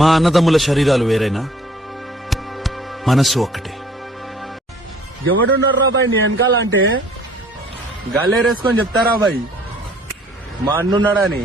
మా అన్నదమ్ముల శరీరాలు వేరైనా మనస్సు ఒక్కటే. ఎవడున్నాడు రా బాయ్ నీ వెనకాలంటే గల్లేరేసుకొని చెప్తారా బాయ్ మా అన్నున్నాడని.